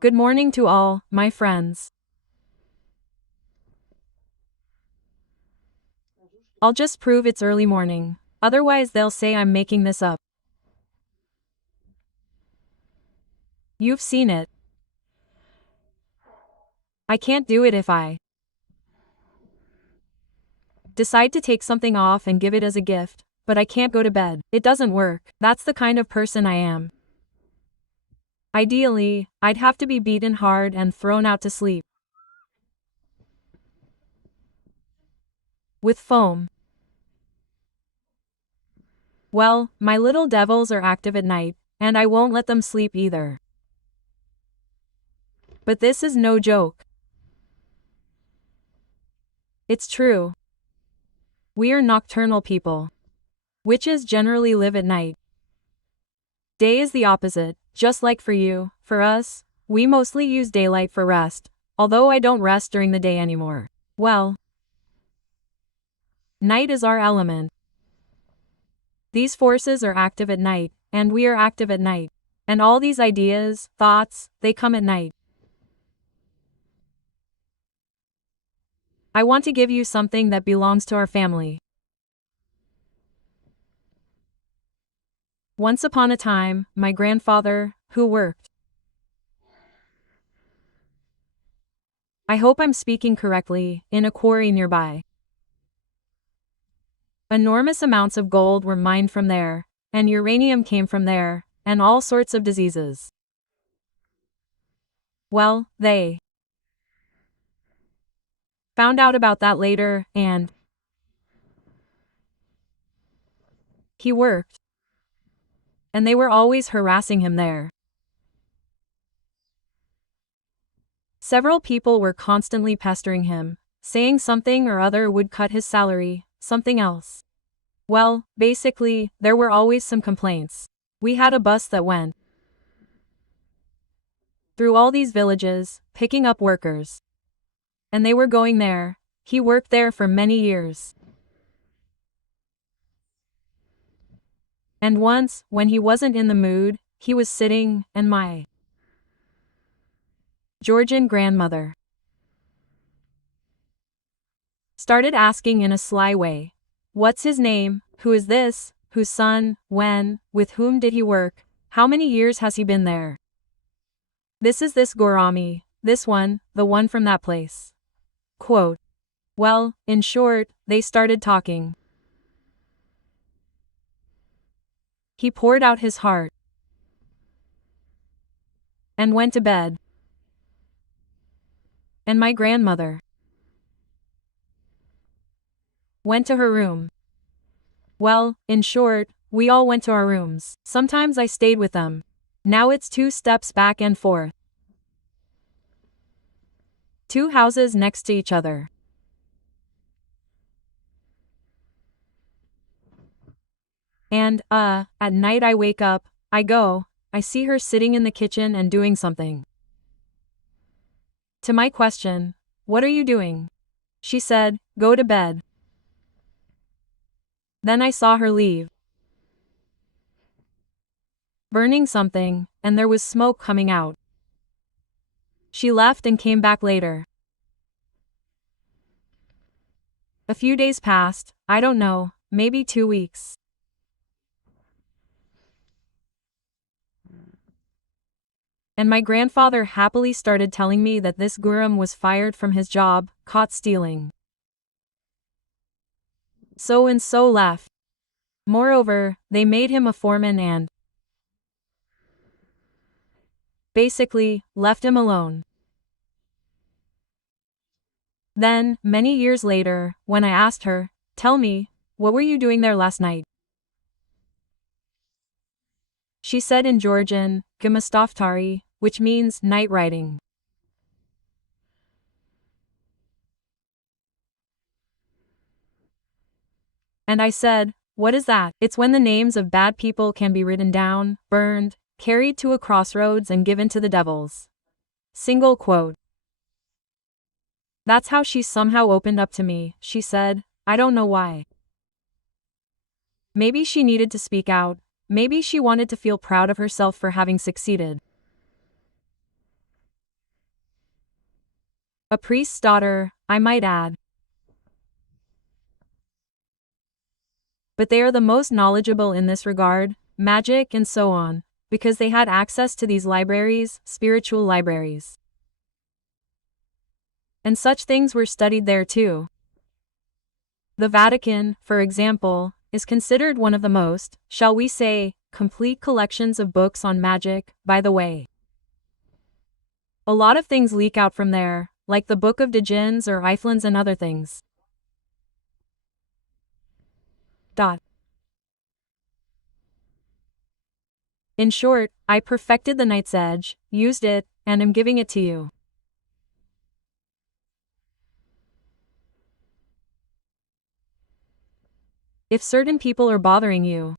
Good morning to all, my friends. I'll just prove it's early morning, otherwise they'll say I'm making this up. You've seen it. I can't do it if I decide to take something off and give it as a gift, but I can't go to bed. It doesn't work. That's the kind of person I am. Ideally, I'd have to be beaten hard and thrown out to sleep with foam. Well, my little devils are active at night, and I won't let them sleep either. But this is no joke. It's true. We are nocturnal people. Witches generally live at night. Day is the opposite, just like for you. For us, we mostly use daylight for rest, although I don't rest during the day anymore. Well, night is our element. These forces are active at night, and we are active at night. And all these ideas, thoughts, they come at night. I want to give you something that belongs to our family. Once upon a time, my grandfather, who worked, I hope I'm speaking correctly, in a quarry nearby. Enormous amounts of gold were mined from there, and uranium came from there, and all sorts of diseases. Well, they found out about that later, and he worked. And they were always harassing him there. Several people were constantly pestering him, saying something or other would cut his salary, something else. Well, basically, there were always some complaints. We had a bus that went through all these villages, picking up workers. And they were going there. He worked there for many years. And once, when he wasn't in the mood, he was sitting, and my Georgian grandmother started asking in a sly way, "What's his name? Who is this? Whose son? When? With whom did he work? How many years has he been there? This is this Gorami, this one, the one from that place." Quote. Well, in short, they started talking. He poured out his heart and went to bed. And my grandmother went to her room. Well, in short, we all went to our rooms. Sometimes I stayed with them. Now it's 2 steps back and forth. 2 houses next to each other. And, at night I wake up, I see her sitting in the kitchen and doing something. To my question, "What are you doing?" she said, "Go to bed." Then I saw her leave, burning something, and there was smoke coming out. She left and came back later. A few days passed, I don't know, maybe 2 weeks. And my grandfather happily started telling me that this Gurum was fired from his job, caught stealing. So and so left. Moreover, they made him a foreman and basically left him alone. Then, many years later, when I asked her, "Tell me, what were you doing there last night?" She said in Georgian, "Gamastoftari," which means night riding. And I said, "What is that?" It's when the names of bad people can be written down, burned, carried to a crossroads and given to the devils. Single quote. That's how she somehow opened up to me, she said, I don't know why. Maybe she needed to speak out, maybe she wanted to feel proud of herself for having succeeded. A priest's daughter, I might add. But they are the most knowledgeable in this regard, magic and so on, because they had access to these libraries, spiritual libraries. And such things were studied there too. The Vatican, for example, is considered one of the most, shall we say, complete collections of books on magic, by the way. A lot of things leak out from there, like the Book of Djinns or Iflins and other things. In short, I perfected the Knight's Edge, used it, and am giving it to you. If certain people are bothering you,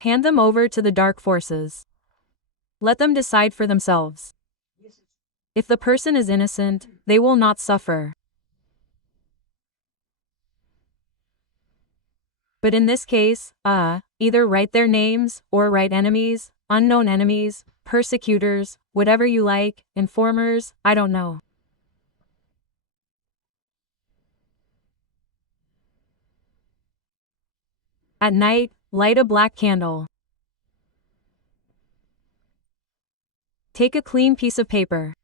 hand them over to the dark forces. Let them decide for themselves. If the person is innocent, they will not suffer. But in this case, either write their names, or write enemies, unknown enemies, persecutors, whatever you like, informers, I don't know. At night, light a black candle. Take a clean piece of paper.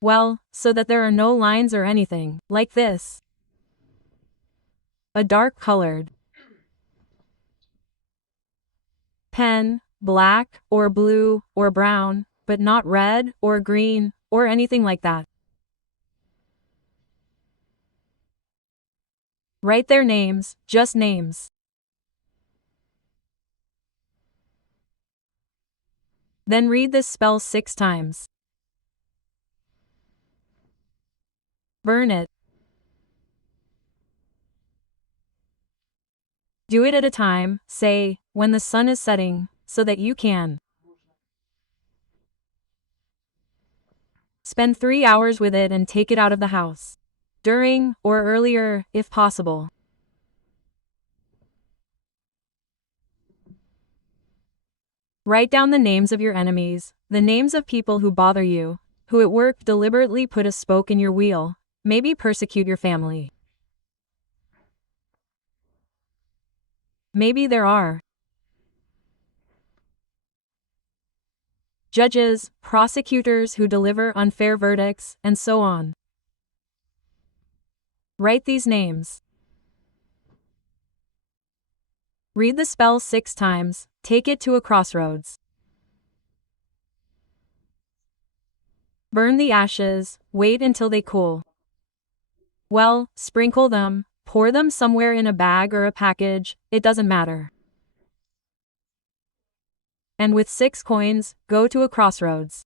Well, so that there are no lines or anything, like this. A dark-colored pen, black, or blue, or brown, but not red, or green, or anything like that. Write their names, just names. Then read this spell 6 times. Burn it. Do it at a time, say, when the sun is setting, so that you can spend 3 hours with it and take it out of the house. During, or earlier, if possible. Write down the names of your enemies, the names of people who bother you, who at work deliberately put a spoke in your wheel, maybe persecute your family. Maybe there are judges, prosecutors who deliver unfair verdicts, and so on. Write these names. Read the spell 6 times, take it to a crossroads. Burn the ashes, wait until they cool. Well, sprinkle them, pour them somewhere in a bag or a package, it doesn't matter. And with 6 coins, go to a crossroads.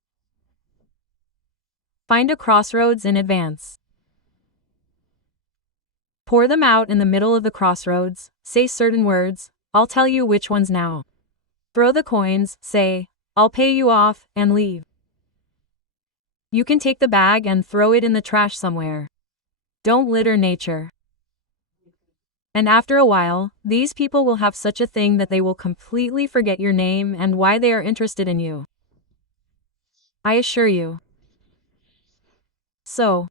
Find a crossroads in advance. Pour them out in the middle of the crossroads, say certain words, I'll tell you which ones now. Throw the coins, say, I'll pay you off, and leave. You can take the bag and throw it in the trash somewhere. Don't litter nature. And after a while, these people will have such a thing that they will completely forget your name and why they are interested in you. I assure you. So,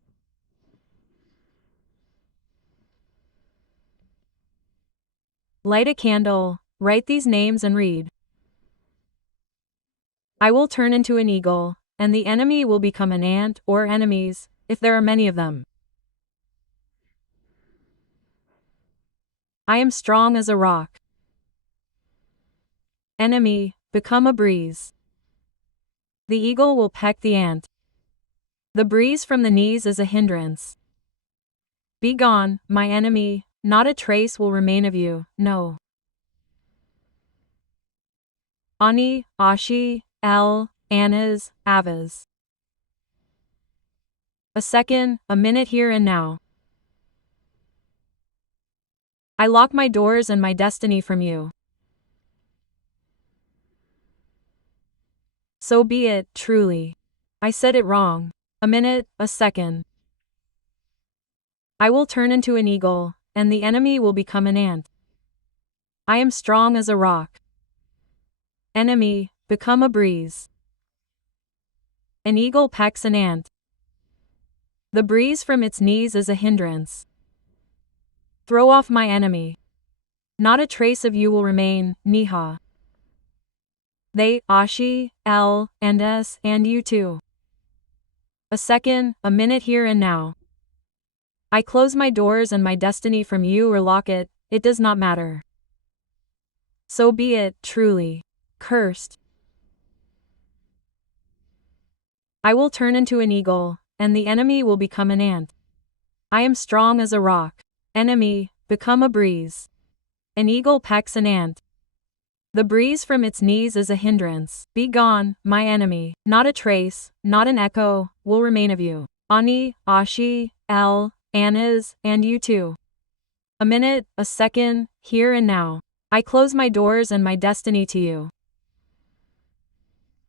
light a candle, write these names and read. I will turn into an eagle, and the enemy will become an ant, or enemies, if there are many of them. I am strong as a rock. Enemy, become a breeze. The eagle will peck the ant. The breeze from the knees is a hindrance. Be gone, my enemy, not a trace will remain of you, no. Ani, Ashi, El, Anas, Avas. A second, a minute here and now. I lock my doors and my destiny from you. So be it, truly. I said it wrong. A minute, a second. I will turn into an eagle, and the enemy will become an ant. I am strong as a rock. Enemy, become a breeze. An eagle pecks an ant. The breeze from its knees is a hindrance. Throw off my enemy. Not a trace of you will remain, Niha. They, Ashi, L, and S, and you too. A second, a minute here and now. I close my doors and my destiny from you or lock it does not matter. So be it, truly. Cursed. I will turn into an eagle, and the enemy will become an ant. I am strong as a rock. Enemy, become a breeze. An eagle pecks an ant. The breeze from its knees is a hindrance. Be gone, my enemy. Not a trace, not an echo, will remain of you. Ani, Ashi, L, Annas, and you too. A minute, a second, here and now. I close my doors and my destiny to you.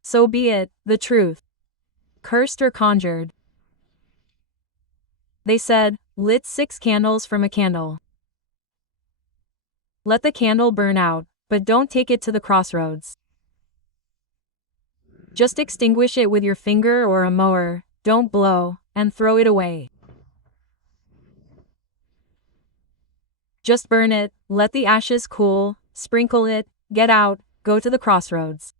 So be it, the truth. Cursed or conjured. They said, lit 6 candles from a candle. Let the candle burn out, but don't take it to the crossroads. Just extinguish it with your finger or a mower, don't blow, and throw it away. Just burn it, let the ashes cool, sprinkle it, get out, go to the crossroads.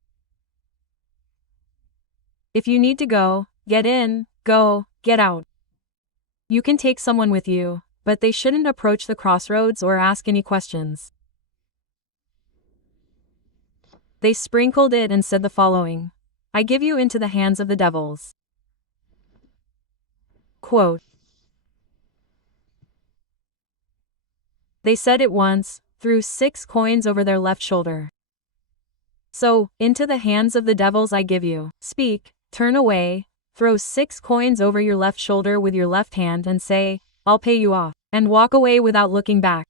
If you need to go, get in, go, get out. You can take someone with you, but they shouldn't approach the crossroads or ask any questions. They sprinkled it and said the following: I give you into the hands of the devils. Quote. They said it once, threw 6 coins over their left shoulder. So, into the hands of the devils I give you. Speak, turn away, throw 6 coins over your left shoulder with your left hand and say, I'll pay you off, and walk away without looking back.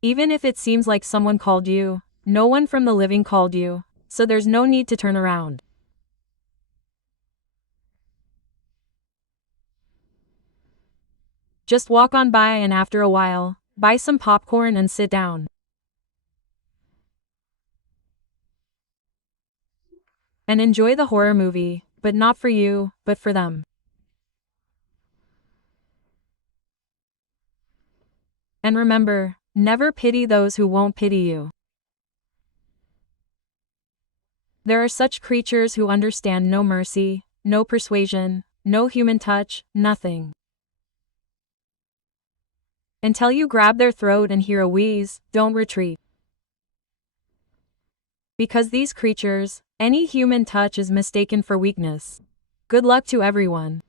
Even if it seems like someone called you, no one from the living called you, so there's no need to turn around. Just walk on by and after a while, buy some popcorn and sit down. And enjoy the horror movie, but not for you, but for them. And remember, never pity those who won't pity you. There are such creatures who understand no mercy, no persuasion, no human touch, nothing. Until you grab their throat and hear a wheeze, don't retreat. Because these creatures, any human touch is mistaken for weakness. Good luck to everyone.